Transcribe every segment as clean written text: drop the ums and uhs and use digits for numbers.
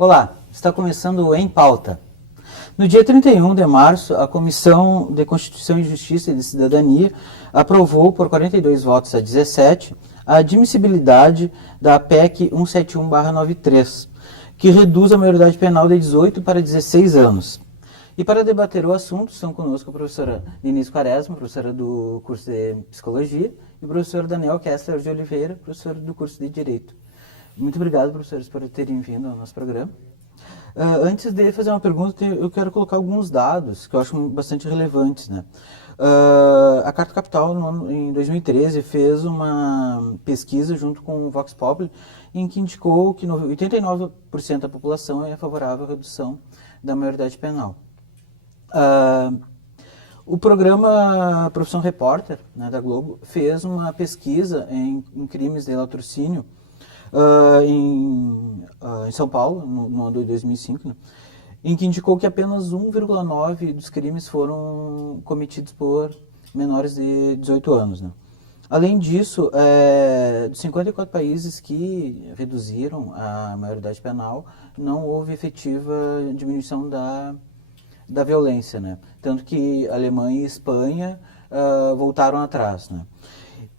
Olá, está começando o Em Pauta. No dia 31 de março, a Comissão de Constituição e Justiça e de Cidadania aprovou, por 42 votos a 17, a admissibilidade da PEC 171/93, que reduz a maioridade penal de 18 para 16 anos. E para debater o assunto, estão conosco a professora Denise Quaresma, professora do curso de Psicologia, e o professor Daniel Kessler de Oliveira, professor do curso de Direito. Muito obrigado, professores, por terem vindo ao nosso programa. Antes de fazer uma pergunta, eu quero colocar alguns dados que eu acho bastante relevantes, né? A Carta Capital, em 2013, fez uma pesquisa junto com o Vox Populi, em que indicou que 89% da população é favorável à redução da maioridade penal. O programa Profissão Repórter, né, da Globo, fez uma pesquisa em crimes de latrocínio em São Paulo, no ano de 2005, né, em que indicou que apenas 1,9% dos crimes foram cometidos por menores de 18 anos. Né. Além disso, dos 54 países que reduziram a maioridade penal, não houve efetiva diminuição da violência, né. Tanto que Alemanha e Espanha voltaram atrás, né.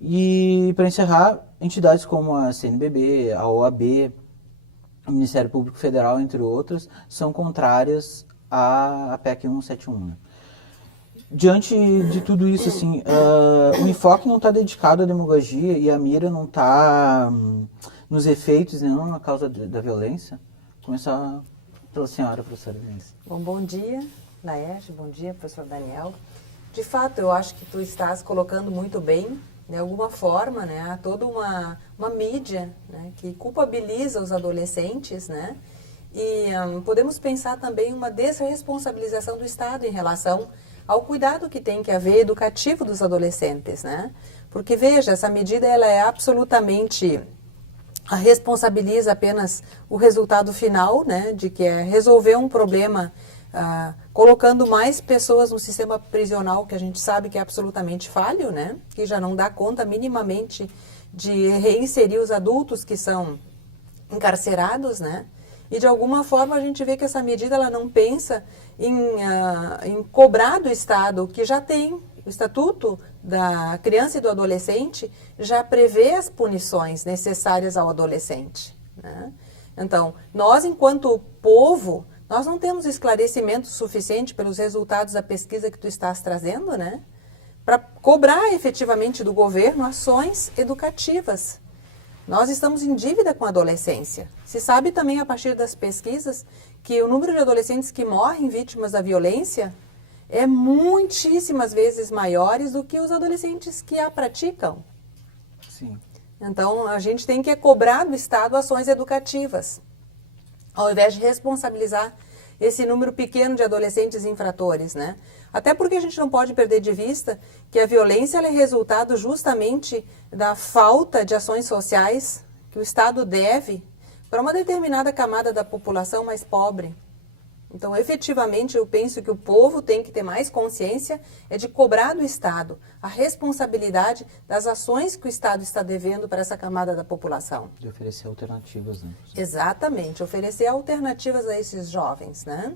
E, para encerrar, entidades como a CNBB, a OAB, o Ministério Público Federal, entre outras, são contrárias à PEC 171. Né? Diante de tudo isso, assim, o enfoque não está dedicado à demagogia e a mira não está nos efeitos, não na causa da violência. Vou começar pela senhora, professora Denise. Bom dia, Laerte, bom dia, professor Daniel. De fato, eu acho que tu estás colocando muito bem, de alguma forma, né, há toda uma mídia, né, que culpabiliza os adolescentes, né, e podemos pensar também uma desresponsabilização do Estado em relação ao cuidado que tem que haver educativo dos adolescentes, né, porque veja, essa medida ela é absolutamente responsabiliza apenas o resultado final, né, de que é resolver um problema colocando mais pessoas no sistema prisional, que a gente sabe que é absolutamente falho, né? Que já não dá conta minimamente de reinserir os adultos que são encarcerados, né? E de alguma forma a gente vê que essa medida ela não pensa em cobrar do Estado, que já tem o Estatuto da Criança e do Adolescente, já prevê as punições necessárias ao adolescente, né? Então, nós enquanto povo, nós não temos esclarecimento suficiente pelos resultados da pesquisa que tu estás trazendo, né? Para cobrar efetivamente do governo ações educativas. Nós estamos em dívida com a adolescência. Se sabe também a partir das pesquisas que o número de adolescentes que morrem vítimas da violência é muitíssimas vezes maiores do que os adolescentes que a praticam. Sim. Então, a gente tem que cobrar do Estado ações educativas, ao invés de responsabilizar esse número pequeno de adolescentes infratores, né? Até porque a gente não pode perder de vista que a violência ela é resultado justamente da falta de ações sociais que o Estado deve para uma determinada camada da população mais pobre. Então, efetivamente, eu penso que o povo tem que ter mais consciência de cobrar do Estado a responsabilidade das ações que o Estado está devendo para essa camada da população. De oferecer alternativas, né? Exatamente, oferecer alternativas a esses jovens, né?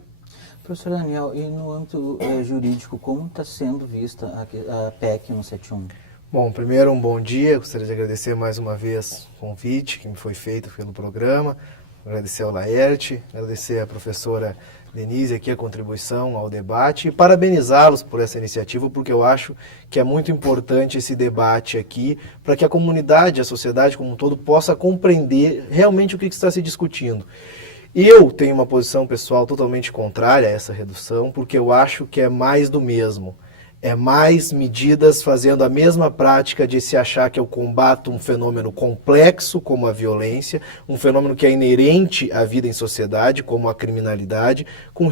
Professor Daniel, e no âmbito jurídico, como está sendo vista a PEC 171? Bom, primeiro um bom dia, gostaria de agradecer mais uma vez o convite que me foi feito pelo programa, agradecer ao Laerte, agradecer à professora Denise aqui a contribuição ao debate e parabenizá-los por essa iniciativa, porque eu acho que é muito importante esse debate aqui para que a comunidade, a sociedade como um todo possa compreender realmente o que está se discutindo. Eu tenho uma posição pessoal totalmente contrária a essa redução, porque eu acho que é mais do mesmo. É mais medidas fazendo a mesma prática de se achar que eu combato um fenômeno complexo como a violência, um fenômeno que é inerente à vida em sociedade, como a criminalidade, com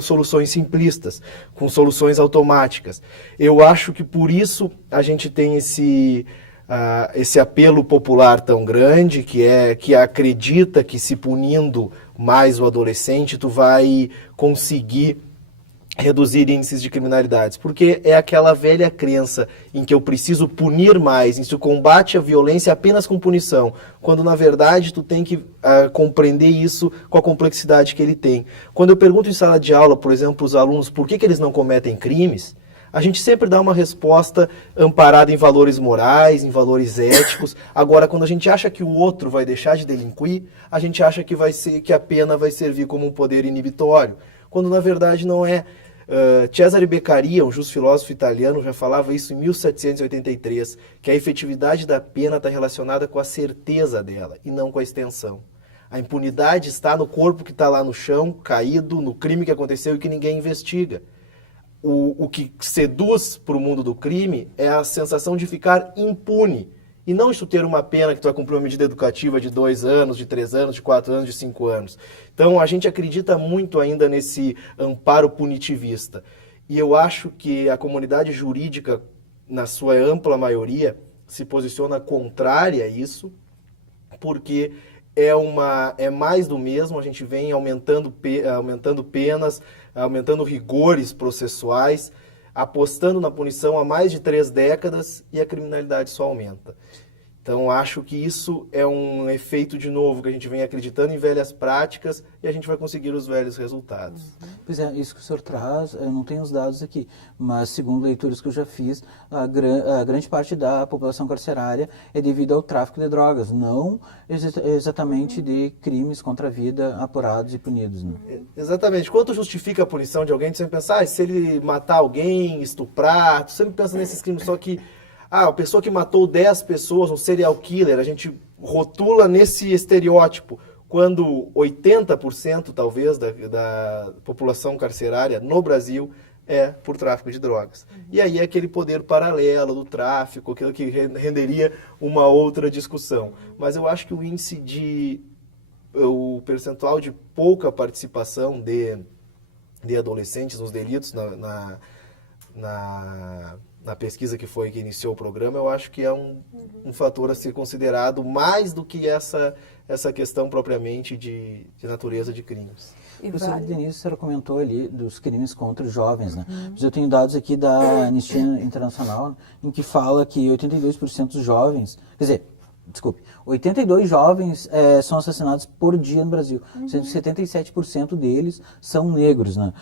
soluções simplistas, com soluções automáticas. Eu acho que por isso a gente tem esse apelo popular tão grande, que acredita que se punindo mais o adolescente, tu vai conseguir reduzir índices de criminalidades, porque é aquela velha crença em que eu preciso punir mais, em que o combate à violência apenas com punição, quando na verdade tu tem que compreender isso com a complexidade que ele tem. Quando eu pergunto em sala de aula, por exemplo, os alunos por que eles não cometem crimes, a gente sempre dá uma resposta amparada em valores morais, em valores éticos. Agora, quando a gente acha que o outro vai deixar de delinquir, a gente acha que a pena vai servir como um poder inibitório, quando na verdade não é. Cesare Beccaria, um justo filósofo italiano, já falava isso em 1783, que a efetividade da pena está relacionada com a certeza dela e não com a extensão. A impunidade está no corpo que está lá no chão, caído, no crime que aconteceu e que ninguém investiga. O que seduz para o mundo do crime é a sensação de ficar impune. E não isso ter uma pena que tu vai cumprir uma medida educativa de 2 anos, de 3 anos, de 4 anos, de 5 anos. Então, a gente acredita muito ainda nesse amparo punitivista. E eu acho que a comunidade jurídica, na sua ampla maioria, se posiciona contrária a isso, porque é mais do mesmo, a gente vem aumentando penas, aumentando rigores processuais, apostando na punição há mais de 3 décadas e a criminalidade só aumenta. Então, acho que isso é um efeito, de novo, que a gente vem acreditando em velhas práticas e a gente vai conseguir os velhos resultados. Pois é, isso que o senhor traz, eu não tenho os dados aqui, mas segundo leituras que eu já fiz, a grande parte da população carcerária é devido ao tráfico de drogas, não exatamente de crimes contra a vida apurados e punidos. Né? Exatamente. Quando tu justifica a punição de alguém, tu sempre pensa, se ele matar alguém, estuprar, tu sempre pensa nesses crimes, só que a pessoa que matou 10 pessoas, um serial killer, a gente rotula nesse estereótipo, quando 80% talvez da população carcerária no Brasil é por tráfico de drogas. E aí é aquele poder paralelo do tráfico, aquilo que renderia uma outra discussão. Mas eu acho que o percentual de pouca participação de adolescentes nos delitos na pesquisa que iniciou o programa, eu acho que é um fator a ser considerado mais do que essa questão propriamente de natureza de crimes. Professora Denise, a senhora comentou ali dos crimes contra os jovens, né? Mas eu tenho dados aqui da Anistia Internacional, em que fala que 82% dos jovens, quer dizer, 82 jovens são assassinados por dia no Brasil, sendo que 77% deles são negros, né?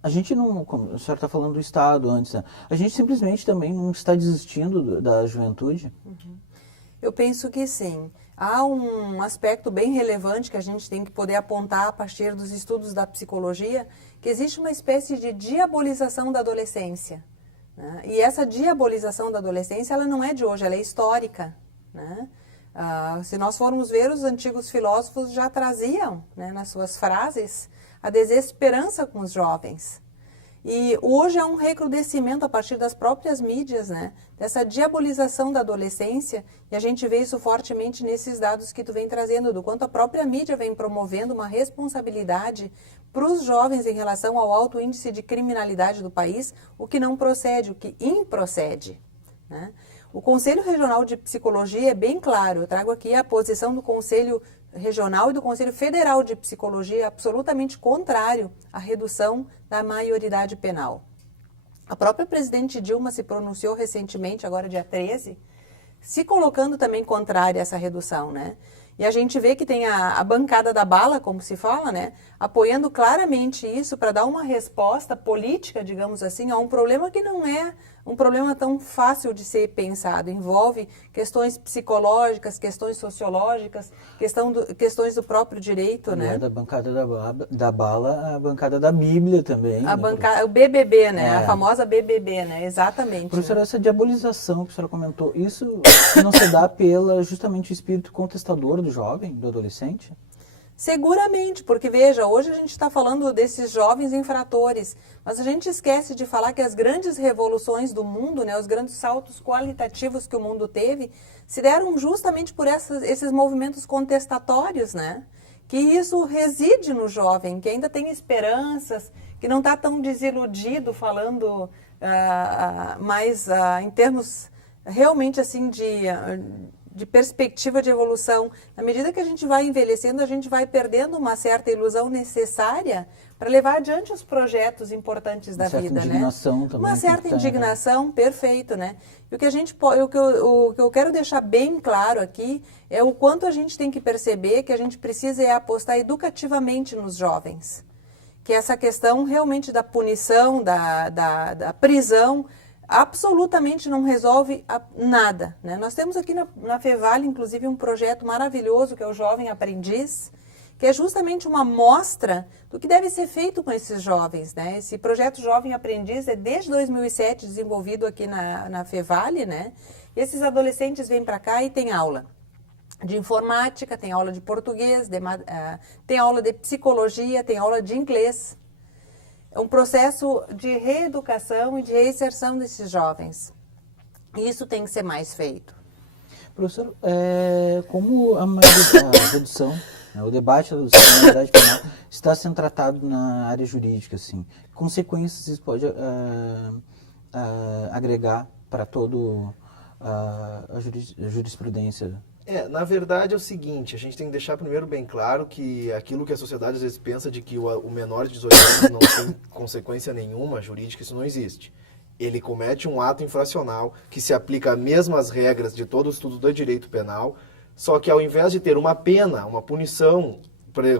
A gente não, como a senhora está falando do Estado antes, né? A gente simplesmente também não está desistindo da juventude? Eu penso que sim. Há um aspecto bem relevante que a gente tem que poder apontar a partir dos estudos da psicologia, que existe uma espécie de diabolização da adolescência. Né? E essa diabolização da adolescência, ela não é de hoje, ela é histórica. Né? Se nós formos ver, os antigos filósofos já traziam, né, nas suas frases, a desesperança com os jovens. E hoje há um recrudescimento a partir das próprias mídias, né, dessa diabolização da adolescência, e a gente vê isso fortemente nesses dados que tu vem trazendo, do quanto a própria mídia vem promovendo uma responsabilidade para os jovens em relação ao alto índice de criminalidade do país, o que não procede, o que improcede, né? O Conselho Regional de Psicologia é bem claro, eu trago aqui a posição do Conselho Regional e do Conselho Federal de Psicologia, absolutamente contrário à redução da maioridade penal. A própria presidente Dilma se pronunciou recentemente, agora dia 13, se colocando também contrária a essa redução, né? E a gente vê que tem a bancada da bala, como se fala, né, apoiando claramente isso para dar uma resposta política, digamos assim, a um problema que não é um problema tão fácil de ser pensado. Envolve questões psicológicas, questões sociológicas, questões do próprio direito, né? Da bancada da bala, a bancada da Bíblia também. O BBB, né? A famosa BBB, né? Exatamente. Professora, essa diabolização que a senhora comentou, isso não se dá justamente o espírito contestador do jovem, do adolescente? Seguramente, porque veja, hoje a gente está falando desses jovens infratores, mas a gente esquece de falar que as grandes revoluções do mundo, né, os grandes saltos qualitativos que o mundo teve, se deram justamente por esses movimentos contestatórios, né? Que isso reside no jovem, que ainda tem esperanças, que não está tão desiludido, falando mais em termos realmente assim de de perspectiva de evolução. Na medida que a gente vai envelhecendo, a gente vai perdendo uma certa ilusão necessária para levar adiante os projetos importantes da vida, né? Indignação também. Uma certa indignação, perfeito, né? E o que a gente o que eu quero deixar bem claro aqui é o quanto a gente tem que perceber que a gente precisa apostar educativamente nos jovens. Que essa questão realmente da punição, da prisão, absolutamente não resolve nada, né? Nós temos aqui na Fevale, inclusive, um projeto maravilhoso que é o Jovem Aprendiz, que é justamente uma mostra do que deve ser feito com esses jovens, né? Esse projeto Jovem Aprendiz é desde 2007 desenvolvido aqui na Fevale, né? E esses adolescentes vêm para cá e têm aula de informática, tem aula de português, tem aula de psicologia, tem aula de inglês. É um processo de reeducação e de reinserção desses jovens. E isso tem que ser mais feito. Professor, como a redução, né, o debate da criminalidade penal está sendo tratado na área jurídica, assim, que consequências isso pode agregar para todo a jurisprudência? Na verdade é o seguinte, a gente tem que deixar primeiro bem claro que aquilo que a sociedade às vezes pensa de que o menor de 18 anos não tem consequência nenhuma jurídica, isso não existe. Ele comete um ato infracional que se aplica às mesmas regras de todo o estudo do direito penal, só que ao invés de ter uma pena, uma punição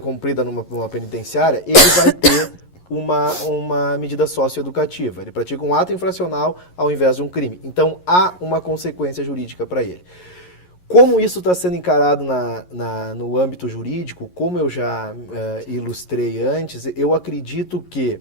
cumprida numa penitenciária, ele vai ter uma medida socioeducativa. Ele pratica um ato infracional ao invés de um crime. Então há uma consequência jurídica para ele. Como isso está sendo encarado no âmbito jurídico, como eu já ilustrei antes, eu acredito que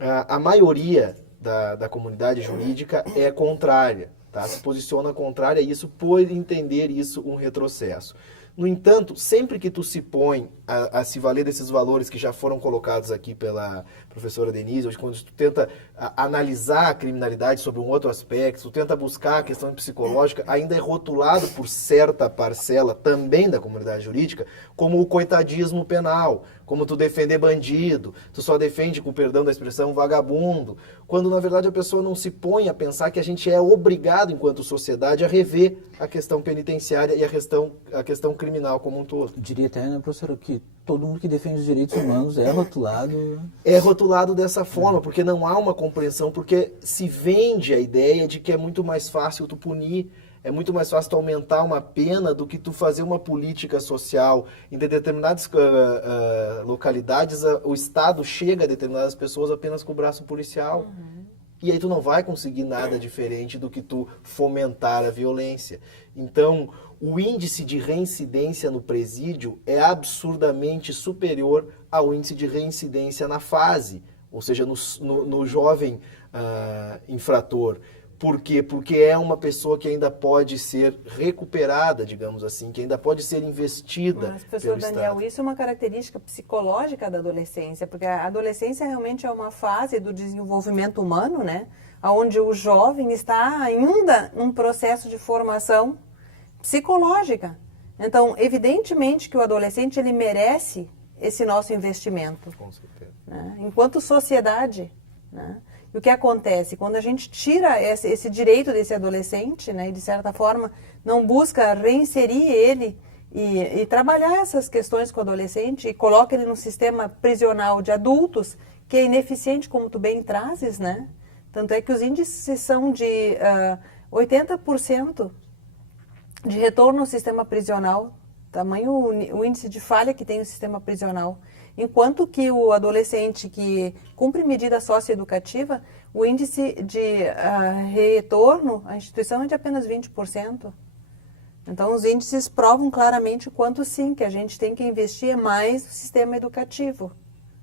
a maioria da comunidade jurídica é contrária, tá? Se posiciona contrária a isso por entender isso um retrocesso. No entanto, sempre que tu se põe a se valer desses valores que já foram colocados aqui pela professora Denise, quando tu tenta analisar a criminalidade sobre um outro aspecto, tu tenta buscar a questão psicológica, ainda é rotulado por certa parcela também da comunidade jurídica como o coitadismo penal, como tu defender bandido, tu só defende, com perdão da expressão, vagabundo, quando na verdade a pessoa não se põe a pensar que a gente é obrigado, enquanto sociedade, a rever a questão penitenciária e a questão criminal como um todo. Eu diria até, né, professor, que todo mundo que defende os direitos humanos é rotulado... É rotulado dessa forma, porque não há uma compreensão, porque se vende a ideia de que é muito mais fácil tu punir, é muito mais fácil tu aumentar uma pena do que tu fazer uma política social. Em determinadas localidades, o Estado chega a determinadas pessoas apenas com o braço policial. E aí tu não vai conseguir nada diferente do que tu fomentar a violência. Então, o índice de reincidência no presídio é absurdamente superior ao índice de reincidência na fase, ou seja, no jovem infrator. Por quê? Porque é uma pessoa que ainda pode ser recuperada, digamos assim, que ainda pode ser investida. Mas, professor Daniel, isso é uma característica psicológica da adolescência, porque a adolescência realmente é uma fase do desenvolvimento humano, né? Onde o jovem está ainda num processo de formação psicológica. Então, evidentemente que o adolescente ele merece esse nosso investimento. Com certeza. Né? Enquanto sociedade, né? E o que acontece? Quando a gente tira esse direito desse adolescente, né, e de certa forma não busca reinserir ele e trabalhar essas questões com o adolescente e coloca ele no sistema prisional de adultos, que é ineficiente, como tu bem trazes, né? Tanto é que os índices são de 80% de retorno ao sistema prisional, tamanho o índice de falha que tem o sistema prisional. Enquanto que o adolescente que cumpre medida socioeducativa, o índice de retorno à instituição é de apenas 20%. Então, os índices provam claramente o quanto, sim, que a gente tem que investir mais no sistema educativo,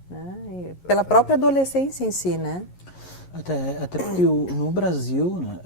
né? E pela própria adolescência em si, né? Até porque no Brasil, né,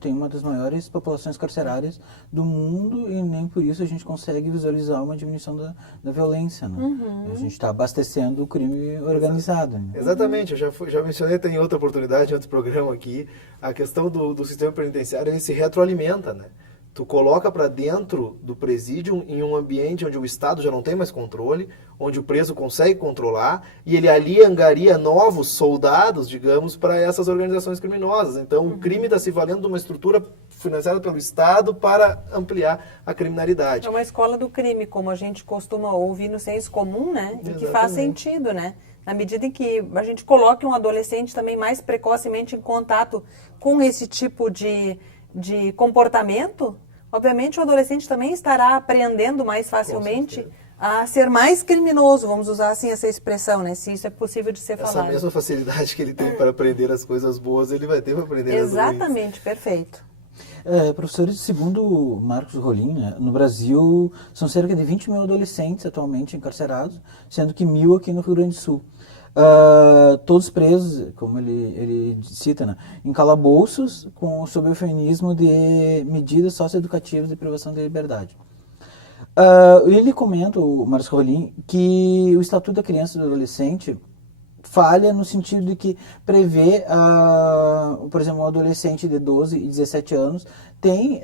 tem uma das maiores populações carcerárias do mundo e nem por isso a gente consegue visualizar uma diminuição da violência. Né? A gente está abastecendo o crime organizado. Né? Exatamente, eu já mencionei até em outra oportunidade, em outro programa aqui, a questão do sistema penitenciário, ele se retroalimenta, né? Tu coloca para dentro do presídio em um ambiente onde o Estado já não tem mais controle, onde o preso consegue controlar, e ele ali angaria novos soldados, digamos, para essas organizações criminosas. Então, o crime está se valendo de uma estrutura financiada pelo Estado para ampliar a criminalidade. É uma escola do crime, como a gente costuma ouvir no senso comum, né? E que Exatamente. faz sentido, né? Na medida em que a gente coloque um adolescente também mais precocemente em contato com esse tipo de comportamento, obviamente o adolescente também estará aprendendo mais facilmente a ser mais criminoso, vamos usar assim essa expressão, né? Se isso é possível de ser Essa falado. mesma facilidade que ele tem para aprender as coisas boas, ele vai ter para aprender as ruins. Exatamente, perfeito. Professores, segundo Marcos Rolim, né, no Brasil são cerca de 20 mil adolescentes atualmente encarcerados, sendo que 1.000 aqui no Rio Grande do Sul. Todos presos, como ele cita, né, em calabouços sob o eufemismo de medidas socioeducativas de privação de liberdade. Ele comenta, o Marcos Rolim, que o Estatuto da Criança e do Adolescente falha no sentido de que prevê, por exemplo, um adolescente de 12 e 17 anos tem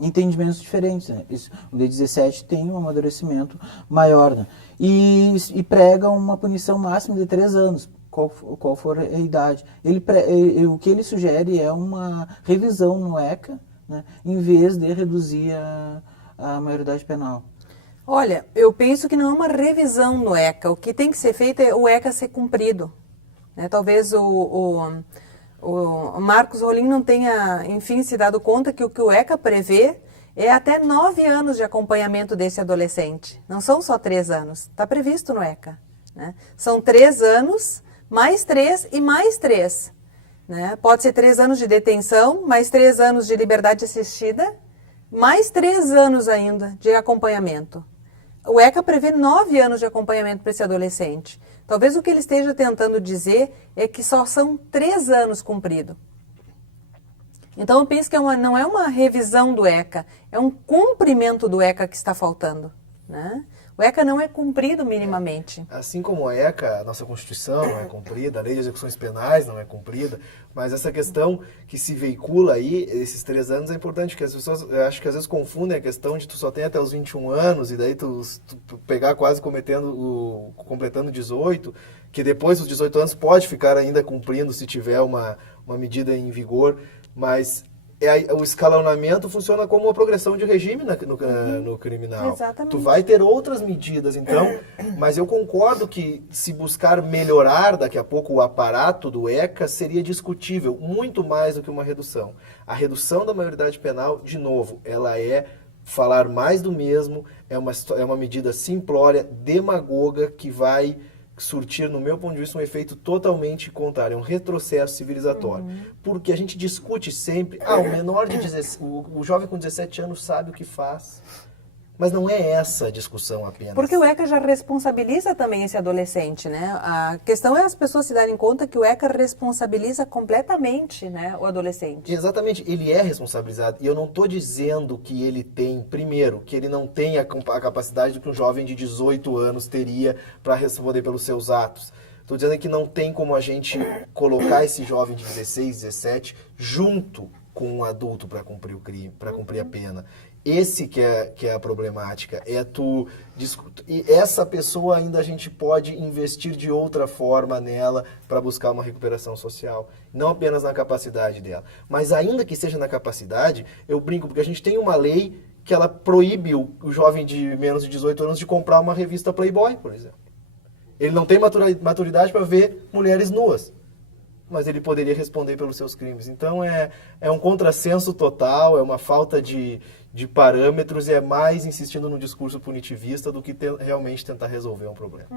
entendimentos diferentes. Né? O de 17 tem um amadurecimento maior. Né? E prega uma punição máxima de 3 anos, qual for a idade. O que ele sugere é uma revisão no ECA, né? Em vez de reduzir a maioridade penal. Olha, eu penso que não é uma revisão no ECA. O que tem que ser feito é o ECA ser cumprido. Né? Talvez o Marcos Rolim não tenha, enfim, se dado conta que o ECA prevê é até 9 anos de acompanhamento desse adolescente. Não são só 3 anos. Está previsto no ECA. Né? São 3 anos, mais 3 e mais 3. Né? Pode ser 3 anos de detenção, mais 3 anos de liberdade assistida, mais 3 anos ainda de acompanhamento. O ECA prevê 9 anos de acompanhamento para esse adolescente. Talvez o que ele esteja tentando dizer é que só são 3 anos cumpridos. Então eu penso que não é uma revisão do ECA, é um cumprimento do ECA que está faltando. Né? O ECA não é cumprido minimamente. Assim como a ECA, a nossa Constituição não é cumprida, a Lei de Execuções Penais não é cumprida, mas essa questão que se veicula aí, esses 3 anos, é importante, que as pessoas, eu acho que às vezes confundem a questão de tu só tem até os 21 anos, e daí tu pegar quase completando 18, que depois dos 18 anos pode ficar ainda cumprindo se tiver uma medida em vigor, mas o escalonamento funciona como uma progressão de regime no criminal. Exatamente. Tu vai ter outras medidas, então, mas eu concordo que se buscar melhorar daqui a pouco o aparato do ECA seria discutível, muito mais do que uma redução. A redução da maioridade penal, de novo, ela é falar mais do mesmo, é uma medida simplória, demagoga, que vai surtir, no meu ponto de vista, um efeito totalmente contrário, um retrocesso civilizatório. Porque a gente discute sempre, o jovem com 17 anos sabe o que faz. Mas não é essa a discussão apenas. Porque o ECA já responsabiliza também esse adolescente, né? A questão é as pessoas se darem conta que o ECA responsabiliza completamente, né, o adolescente. Exatamente, ele é responsabilizado. E eu não estou dizendo que ele tem, primeiro, que ele não tem a capacidade que um jovem de 18 anos teria para responder pelos seus atos. Estou dizendo que não tem como a gente colocar esse jovem de 16, 17 junto com um adulto para cumprir o crime, para cumprir a pena. Esse que é a problemática, e essa pessoa ainda a gente pode investir de outra forma nela para buscar uma recuperação social, não apenas na capacidade dela. Mas ainda que seja na capacidade, eu brinco, porque a gente tem uma lei que ela proíbe o jovem de menos de 18 anos de comprar uma revista Playboy, por exemplo. Ele não tem maturidade para ver mulheres nuas, mas ele poderia responder pelos seus crimes. Então é um contrassenso total, é uma falta de parâmetros e é mais insistindo no discurso punitivista do que realmente tentar resolver um problema.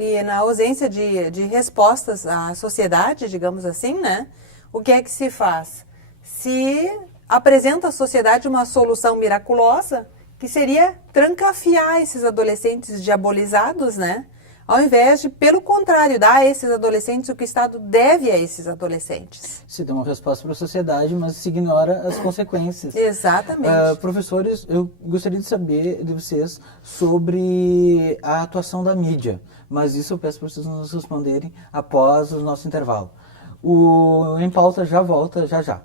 E na ausência de respostas à sociedade, digamos assim, né? O que é que se faz? Se apresenta à sociedade uma solução miraculosa, que seria trancafiar esses adolescentes diabolizados, né? Ao invés de, pelo contrário, dar a esses adolescentes o que o Estado deve a esses adolescentes. Se dá uma resposta para a sociedade, mas se ignora as consequências. Exatamente. Professores, eu gostaria de saber de vocês sobre a atuação da mídia, mas isso eu peço para vocês nos responderem após o nosso intervalo. O Em Pauta já volta já já.